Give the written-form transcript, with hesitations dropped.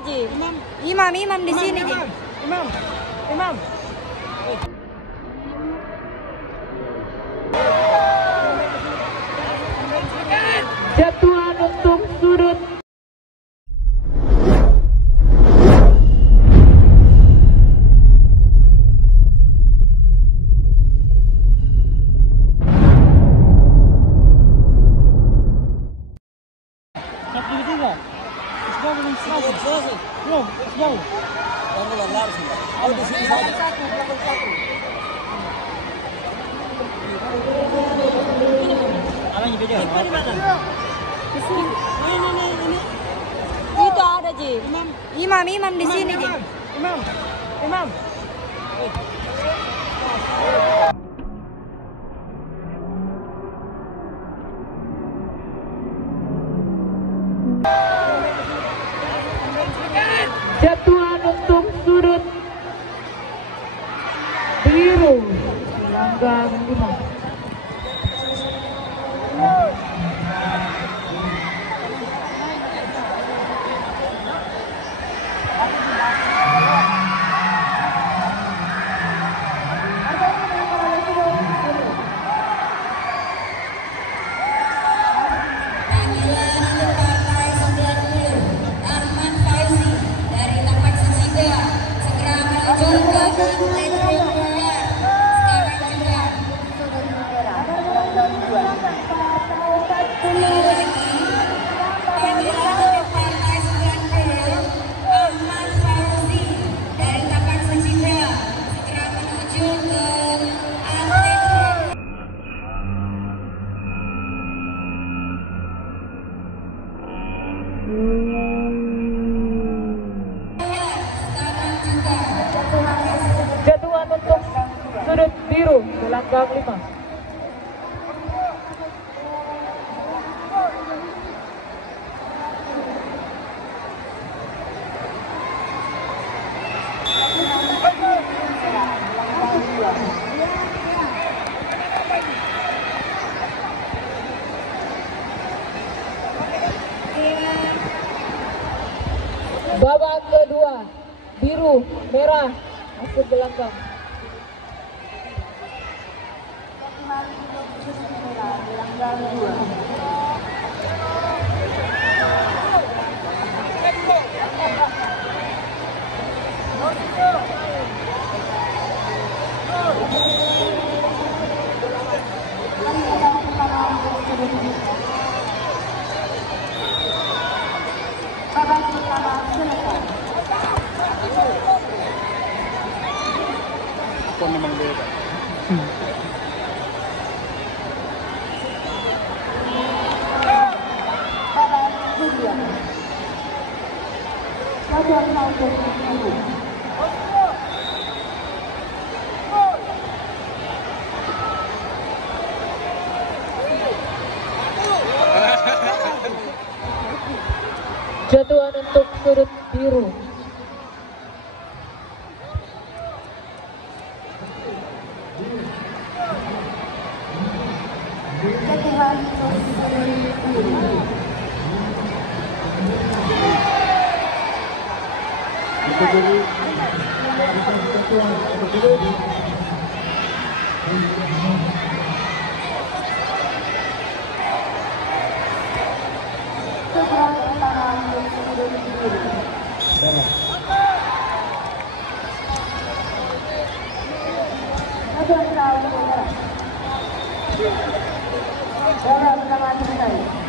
Ji. Imam di sini Ji. Imam. Jatuhan untuk sudut. Itu ada Ji. Imam di sini Ji. Imam. Jatuhan untuk sudut biru gelanggang 5. Jatuhan untuk sudut biru gelanggang 5. Babak kedua, biru, merah, masuk gelanggang. Kok memang beda. Jatuhan untuk sudut biru. Bola bersama tim